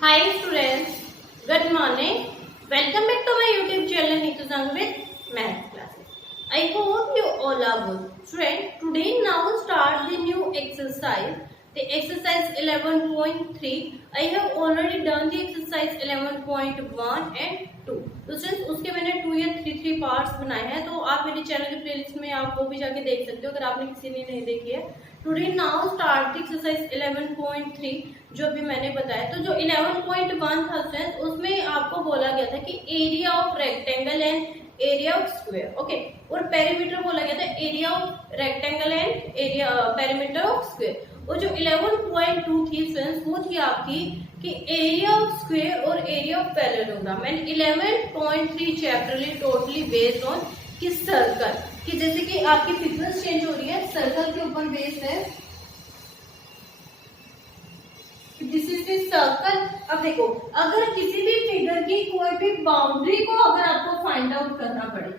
Hi students, good morning. Welcome back to my YouTube channel Neetu Sang with Math classes. I hope you all are good. Students, today now start the new exercise. The exercise 11.3. I have already done the exercise 11.1 and 2. तो students उसके मैंने 2 या 3 parts बनाए हैं, तो आप मेरे channel के प्लेलिस्ट में आप वो भी जाके देख सकते हो अगर आपने किसी ने नहीं देखी है. टुडे नाउ स्टार्ट एक्सरसाइज 11.3 जो अभी मैंने बताया. तो जो 11.1 था स्टूडेंट्स उसमें आपको बोला गया था कि area of rectangle and area of square, okay, और पेरीमीटर बोला गया था area of rectangle and area perimeter of square. और जो 11.2 थी स्टूडेंट्स वो थी आपकी कि एरिया ऑफ स्क्वायर और area of parallelogram. And 11.3 chapterly totally based on कि सर्कल, कि जैसे कि आपकी फिगर्स चेंज हो रही है, सर्कल के ऊपर बेस्ड है. This is the circle. अब देखो, अगर किसी भी फिगर की कोई भी बाउंड्री को अगर आपको फाइंड आउट करना पड़े,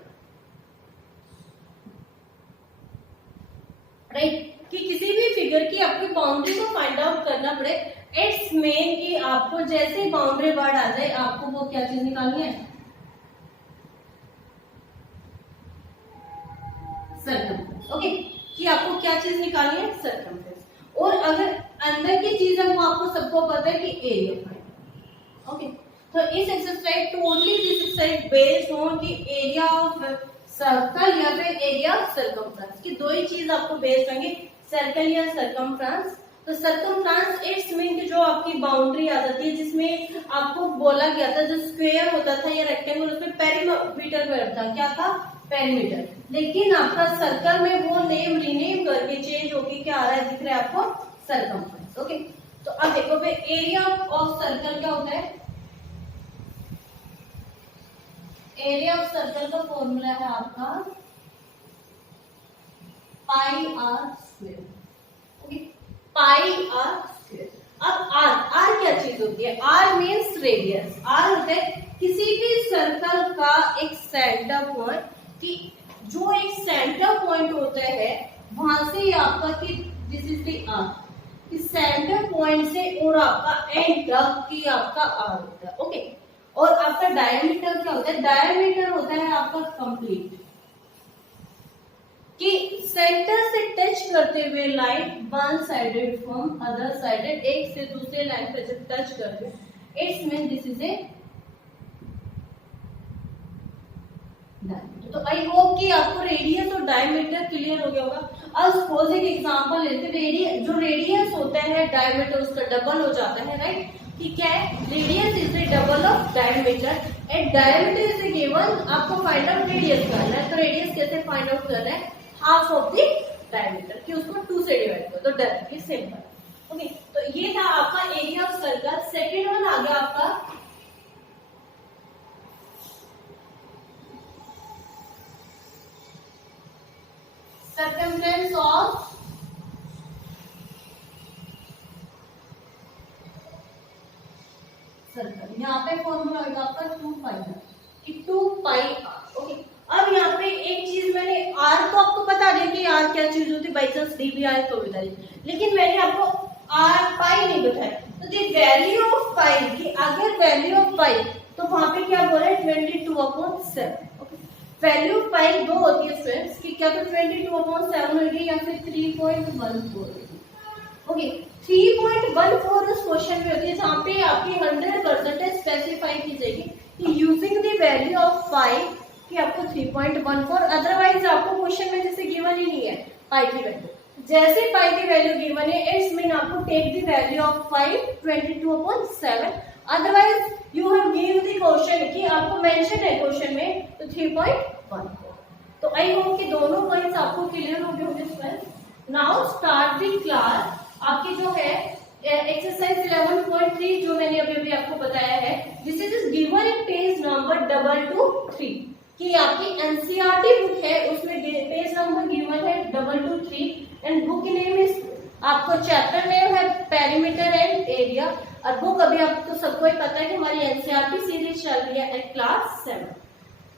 राइट, कि किसी भी फिगर की आपकी बाउंड्री को फाइंड आउट करना पड़े, इट्स मीन कि आपको जैसे बाउंड्री वर्ड आ जाए आपको वो क्या चीज निकालनी है, सर्कमफ्रेंस. ओके, कि आपको क्या चीज निकालनी है, सर्कमफ्रेंस. और अगर अंदर की चीज है वो आपको सबको पता है कि एरिया फाइंड. ओके, तो इस exercise totally this exercise based on कि एरिया ऑफ सर्कल या फिर एरिया ऑफ सर्कमफ्रेंस, की दो ही चीज आपको बेस्ड होंगे, सर्कल या सर्कमफ्रेंस. तो सर्कमफ्रेंस इट्स मीन कि जो आपकी बाउंड्री आ जाती है जिसमें आपको बोला गया था जो स्क्वायर होता था या रेक्टेंगल उसमें पेरीमीटर वर्ड था, क्या था, पेरीमीटर. लेकिन आपका सर्कल में वो नेम रीनेम करके चेंज होके क्या आ रहा है, दिख रहा है आपको, सर्कमफ्रेंस. ओके, तो अब देखो भाई एरिया ऑफ सर्कल क्या होता है, एरिया ऑफ सर्कल का फॉर्मूला है आपका pi are square. Okay, pi are square. अब आर क्या चीज होती है, आर मीन्स रेडियस. आर होता है किसी भी सर्कल का एक सेंटर पॉइंट, कि जो एक सेंटर पॉइंट होता है वहां से आपका कि दिस इज द आर, इस सेंटर पॉइंट से और आपका एंड तक की आपका आर होता है. ओके, और आपका डायमीटर क्या होता है, डायमीटर होता है आपका कंप्लीट, कि सेंटर से टच करते हुए line one sided from other sided, एक से दूसरे लाइन पे जब टच करते हैं, it's mean this is a diameter. तो आई होप कि आपको रेडियस और डायमीटर क्लियर हो गया होगा. अब सपोज एक एग्जांपल लेते हैं, जो रेडियस होता है डायमीटर उसका डबल हो जाता है, राइट, कि क्या है, radius is the double of diameter and diameter is given. आपको फाइंड आउट रेडियस करना है, तो रेडियस कैसे फाइंड आउट करना है, हाफ ऑफ द डायमीटर, कि उसको 2 से डिवाइड करो तो डायरेक्टली सिंपल. ओके, तो ये था आपका area of circle. Second one आ गया आपका सर्कमफ्रेंस ऑफ सर्कल. यहाँ पे फॉर्मूला होगा आपका 2 पाई आर, कि 2 पाई आर. ओके, अब यहाँ पे एक चीज मैंने आर तो आपको बता दिया कि आर क्या चीज होती है, बाई चांस डी भी आए तो बता दी, लेकिन मैंने आपको आर पाई नहीं बताया. तो दी वैल्यू ऑफ पाई, कि अगर वैल्यू ऑफ पाई तो वहां पे क्या बोल रहे हैं 22/7. वैल्यू पाई दो होती है फ्रेंड्स, कि क्या तो 22/7 होगी या फिर 3.14 होगी. ओके, 3.14 उस क्वेश्चन में होती है जहाँ पे आपकी 100% स्पेसिफाई की जाएगी कि यूजिंग द वैल्यू ऑफ पाई, कि आपको 3.14. अदरवाइज आपको क्वेश्चन में जैसे गिवन ही नहीं है पाई की वैल्यू, जैसे पाई की वैल्यू गिवन है इट्स मीन आपको take the value of pi 22/7. Otherwise you have given the question कि आपको मेंशन है क्वेश्चन में तो 3.14. तो आई होप कि दोनों पॉइंट्स आपको क्लियर हो गए होंगे friends. Now start the class. आपकी जो है एक्सरसाइज 11.3 जो मैंने अभी अभी आपको बताया है, this is given in page number 223, कि आपकी एनसीईआरटी बुक है उसमें पेज नंबर गिवन है 223 एंड बुक नेम इज, आपको चैप्टर नेम है पेरीमीटर एंड एरिया. और बुक अभी आपको सबको ही पता है कि हमारी एनसीईआरटी सीरीज चल रही है एट क्लास 7.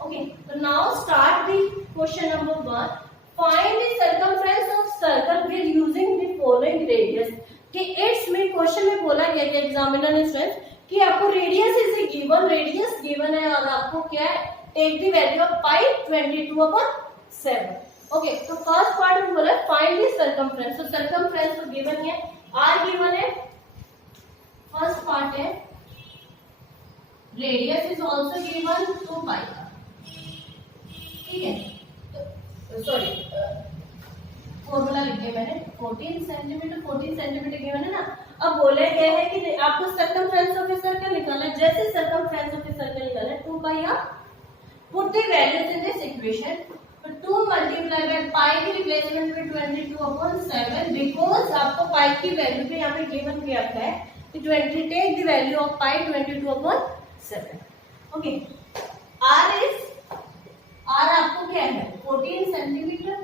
ओके, तो now start the question number 1. Find the circumference of circle with using the following radius. कि इट्स में क्वेश्चन में बोला गया एग्जामिनर ने स्टूडेंट कि आपको radius is given, radius given है और आपको क्या है, take the value of pi 22/7। Okay, तो फर्स्ट पार्ट में बोला फाइंड द सर्कमफ्रेंस, तो सर्कमफ्रेंस तो गिवन है, आर गिवन है, फर्स्ट पार्ट है, रेडियस इज आल्सो गिवन 2 पाई, ठीक है, तो सॉरी फॉर्मूला लिख दिया मैंने, 14 सेंटीमीटर गिवन है ना। अब बोला गया है कि आपको सर्कमफ्रेंस ऑफ ए सर्कल निकालना है, जैसे सर्कमफ्रेंस ऑफ ए सर्कल निकालना है 2 पाई, आप put the values in this equation, तो 2 मल्टीप्लाई बाय पाई की रिप्लेसमेंट में 22/7, बिकॉज आपको पाई की वैल्यू पे यहाँ पे गिवन किया है कि 20, take the value of pi 22/7। Okay, R आपको क्या है 14 सेंटीमीटर,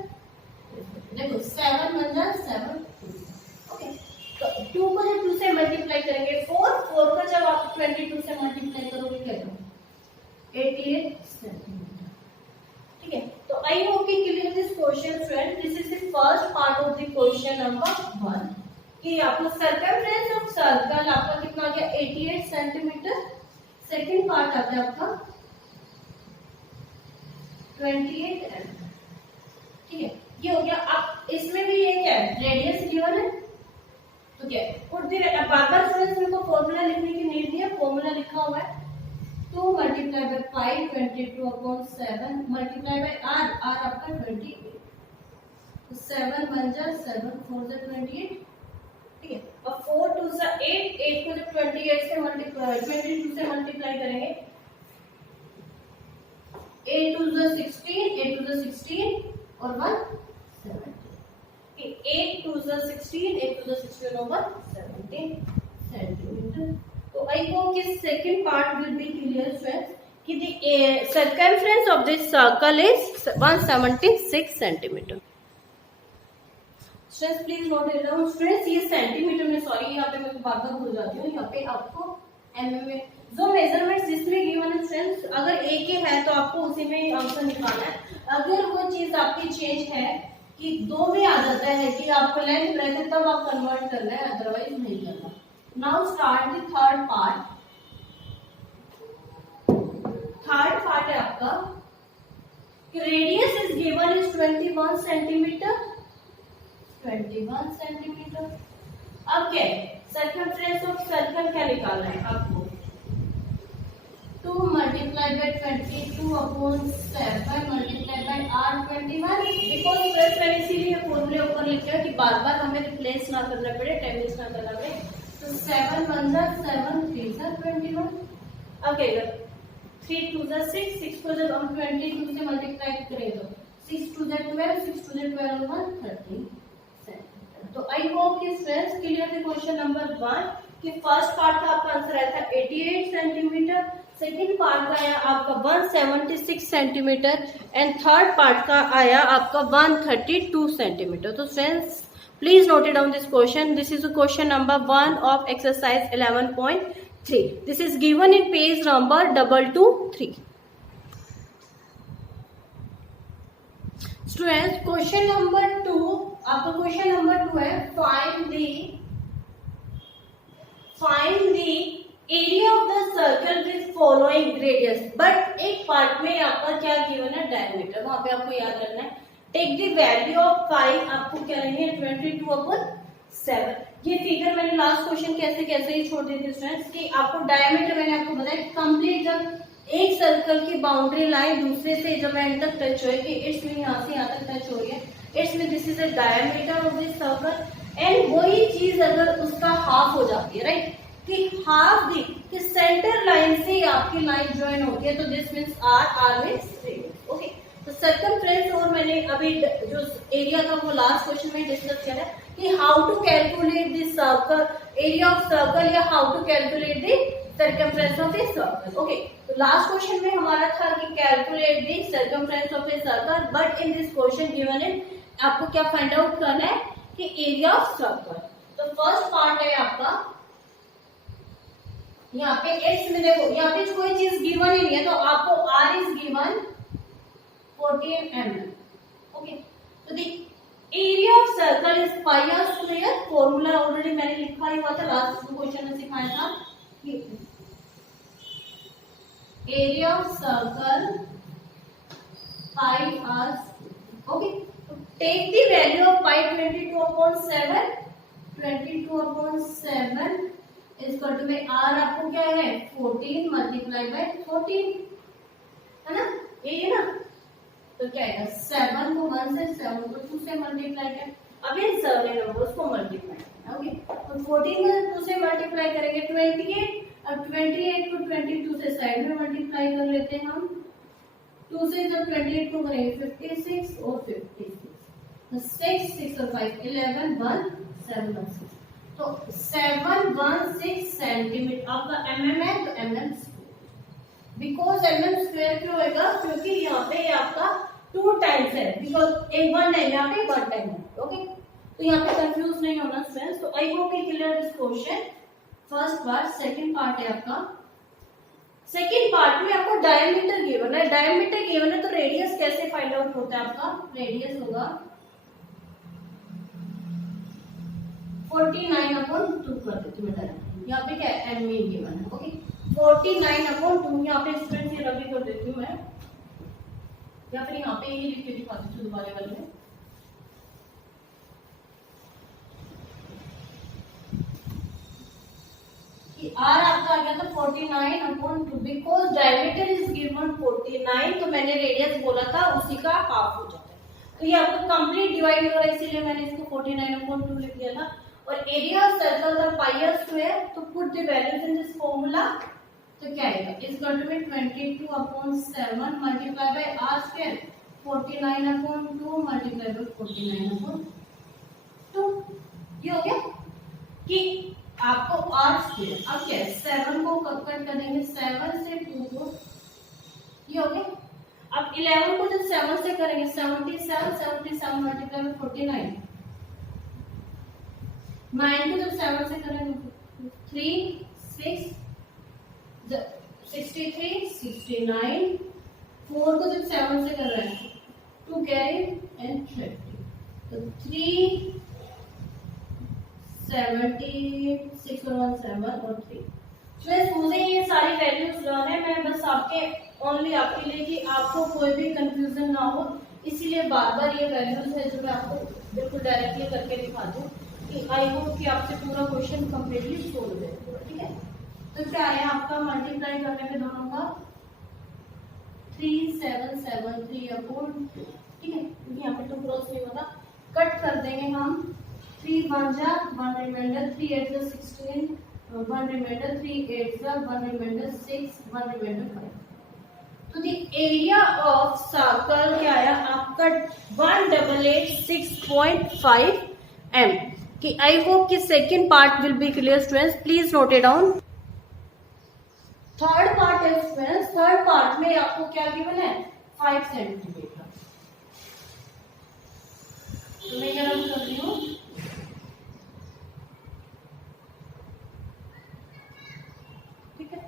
देखो 7 बन जाए 7, ओके, तो 2 को जब 2 से मल्टीप्लाई करेंगे 4 को जब आप 22 से मल्टीप्लाई करोगे क्या होगा 88 सेंटीमीटर, ठीक है। तो आई होप कि clear this question friend, this is the first part of the question number 1 कि आपको सर्कमफ्रेंस ऑफ सर्कल आपका कितना आ गया 88 सेंटीमीटर। सेकंड पार्ट आता है आपका 28 mm, ठीक है, ये हो गया। अब इसमें भी ये क्या है रेडियस गिवन है, तो क्या है पुट द, बार-बार फ्रेंड्स मेरे को फॉर्मूला लिखने की नीड नहीं है, फॉर्मूला लिखा हुआ है 2 multiply by pi 22/7 multiply by R, R आपका 28, तो 7 बन जा 7 4 से 28, ठीक है, और 4 2 से 8, 8 को जब 28 से मल्टीप्लाई 22 से मल्टीप्लाई करेंगे 8 2 से 16, 8 2 से 16 और 1 17, 8 2 से 16, 8 2 से 16 over 17 सेंटीमीटर। तो आई होप कि second part will be clear friends कि the circumference of this circle is 176 centimetre. Stress please note it down friends, ये सेंटीमीटर में, सॉरी यहाँ पे मैं बार-बार भूल जाती हूँ, यहाँ पे आपको mm में जो मेजरमेंट जिसमें गिवन है फ्रेंड्स, अगर एक ही है तो आपको उसी में आंसर निकालना है। अगर वो चीज आपकी चेंज है कि 2 में आ जाता है कि आपको लेंथ ब्रेथ है, तब आप कन्वर्ट करना है, अदरवाइज नहीं करना। Now start the third part. Third part है आपका कि radius is given is 21 centimetre, 21 centimetre. अब क्या है सर्कमफ्रेंस ऑफ सर्कल क्या निकालना है आपको, 2 multiply bye 22/7 multiply bye r 21, because friends मैंने इसीलिए फॉर्मूले ऊपर लिखा कि बार बार हमें रिप्लेस ना करना पड़े, टाइम वेस्ट ना करना पड़े। तो 7 बन जा 7 3 जा 21, अब क्या 3 2 जा 6, 6 को जब हम 22 से मल्टीप्लाई करें तो 6 2 जा 12, 6 2 जा 12 1 13 सेंटीमीटर। तो आई होप कि friends clear the question number 1 कि फर्स्ट पार्ट का आपका आंसर आया था 88 सेंटीमीटर, सेकेंड पार्ट का आया आपका 176 सेंटीमीटर एंड थर्ड पार्ट का आया आपका 132 सेंटीमीटर। तो friends please note it down this question, this is question number 1 of exercise 11.3, this is given in page number 223। Students question number 2, आपका क्वेश्चन नंबर 2 है find the area of the circle with following radius, but एक part में आपका क्या given है diameter, वहां पे आपको याद रखना है। टेक द वैल्यू ऑफ पाई, आपको क्या लेंगे 22/7। ये फिगर मैंने लास्ट क्वेश्चन कैसे ही छोड़ दी थी स्टूडेंट्स कि आपको डायमीटर मैंने आपको बताया कंप्लीट, जब एक सर्कल की बाउंड्री लाइन दूसरे से जब एंड तक टच होएगी, इट्स मीन यहाँ से यहाँ तक टच हो रही है, it's mean this is the diameter of this circle. And वही चीज अगर उसका हाफ हो जाती है, राइट, कि हाफ दी कि सेंटर लाइन से आपकी लाइन ज्वाइन होती है, तो this means R means radius. Okay, तो सर्कमफ्रेंस और मैंने अभी जो एरिया था वो लास्ट क्वेश्चन में डिस्कस किया है कि how to calculate this circle area of circle या how to calculate the circumference of a circle. Okay, तो लास्ट क्वेश्चन में हमारा था कि calculate the circumference of a circle, but in this question given it आपको क्या find out करना है कि एरिया ऑफ सर्कल। तो फर्स्ट पार्ट है आपका यहाँ पे एक्स में, देखो यहाँ पे कोई चीज गिवन ही नहीं है, तो आपको r is given 14 mm। Okay, तो the area of circle is pi r square, formula already मैंने लिखा ही हुआ था, लास्ट क्वेश्चन में सिखाया था कि area of circle pi R. Okay, take the value of pi 22/7, 22/7 is equal to में आर आपको क्या है 14 मल्टीप्लाई बाय 14, है ना, ये है ना। तो क्या आएगा 7 को 1 से, 7 को 2 से मल्टीप्लाई करें। अब इन सारे नंबर्स को मल्टीप्लाई करना। ओके, तो 14 को 2 से मल्टीप्लाई करेंगे 28। अब 28 को 22 से साइड में मल्टीप्लाई कर लेते हैं हम। 2 से जब 28 को करेंगे 56 और 56, तो 6 6 और 5 11 1 7 1 6, तो 716 सेंटीमीटर आपका mm है, तो mm बिकॉज mm स्क्वायर क्यों होगा, क्योंकि यहाँ पे आपका 2 टाइम्स है, बिकॉज एक 1 टाइम यहाँ पे 1 टाइम है। ओके, तो यहाँ पे कंफ्यूज नहीं होना फ्रेंड्स। तो I hope you clear this question. First part, second part है आपका। सेकंड पार्ट में आपको डायमीटर गिवन है, डायमीटर गिवन है तो रेडियस कैसे फाइंड आउट होता है आपका। रेडियस होगा 49/2 कर देती हूँ मैं, यहाँ पे क्या है एम ए गिवन है। ओके, 49/2 यहाँ पे स्टूडेंट्स ये रबी कर देती हूँ मैं, या फिर यहाँ पे ये लिख के दिखाती हूँ दोबारा वाले में। आर आपका आ गया था 49/2, बिकॉज डायमीटर इज गिवन 49, तो मैंने रेडियस बोला था उसी का हाफ हो जाता है। तो ये आपको कंप्लीट डिवाइड हो रहा है, इसीलिए मैंने इसको 49/2 लिख दिया था। और एरिया ऑफ सर्कल का पाई आर स्क्वायर, तो put the values in this formula. तो क्या आएगा इज इक्वल टू में 22/7 multiply by R square 49/2 multiply by 49/2। ये हो गया कि आपको आर स्क्वायर। अब क्या है 7 को कट कर देंगे, 7 से 2 को, ये हो गया। अब 11 को जब 7 से करेंगे 77, 77 मल्टीप्लाई बाय 49, 9 को जब 7 से करेंगे 3 6 63 69, 4 को जब 7 से कर रहे हैं 2 कैरी एंड 30, तो 3 76 और 1 7 और 3। फ्रेंड्स मुझे ये सारी वैल्यूज लर्न है, मैं बस आपके ओनली आपके लिए कि आपको कोई भी कंफ्यूजन ना हो, इसीलिए बार बार ये वैल्यूज है जो मैं आपको बिल्कुल डायरेक्टली करके दिखा दूं कि आई होप कि आपसे पूरा क्वेश्चन कंप्लीटली सोल्व है। ठीक है, तो क्या है आपका मल्टीप्लाई करने पे दोनों का 3773/2। ठीक है, क्योंकि यहाँ पे 2 क्रॉस नहीं होता, कट कर देंगे हम। 3 1 जा 1 रिमाइंडर, 3 8 जा 16, 1 रिमाइंडर, 3 8 जा 1 रिमाइंडर 6, 1 रिमाइंडर 5। तो द एरिया ऑफ सर्कल क्या आया आपका 1886.5 m। कि आई होप कि second part will be clear students, please note it down. Third part है स्टूडेंट्स, थर्ड पार्ट में आपको क्या गिवन है 5 सेंटीमीटर। तो मैं क्या कर रही हूँ, ठीक है,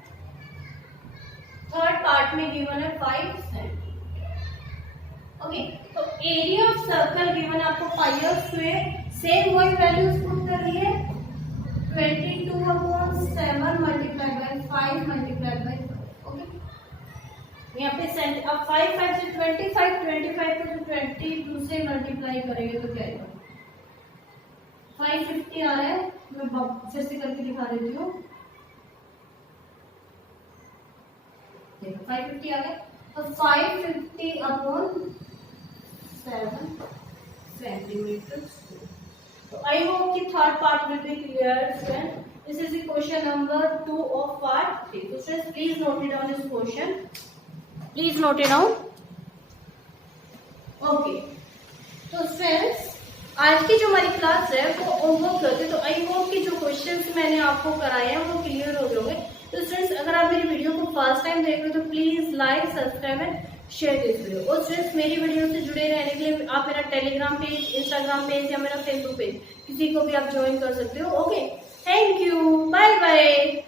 थर्ड पार्ट में गिवन है 5 सेंटीमीटर। ओके, तो एरिया ऑफ सर्कल गिवन आपको पाई आर स्क्वायर, सेम वही वैल्यूज पुट कर लिए 22/7 multiply bye 5 multiply by 5। Okay, यहाँ पे सेंट, अब 5 5 से 25, 25 को 22 से मल्टीप्लाई करेंगे तो क्या आएगा 550 आ रहा है। मैं फिर से करके दिखा देती हूँ, देखो 550 आ गया, तो 550/7 सेंटीमीटर। So I hope कि third part will be clear students. This is the question number 2 of part 3. So students, please note it down this question. Please note it down. Okay. तो फ्रेंड्स आज की जो हमारी class है वो homework करते, तो आई होप कि जो क्वेश्चंस मैंने आपको कराए हैं वो क्लियर हो गए होंगे। तो स्टूडेंट्स अगर आप मेरी वीडियो को फर्स्ट टाइम देख रहे हो तो please like subscribe and share this video. और स्टूडेंट्स मेरी वीडियो से जुड़े रहने के लिए आप मेरा टेलीग्राम पेज, इंस्टाग्राम पेज या मेरा फेसबुक पेज किसी को भी आप ज्वाइन कर सकते हो। Okay, thank you, bye bye.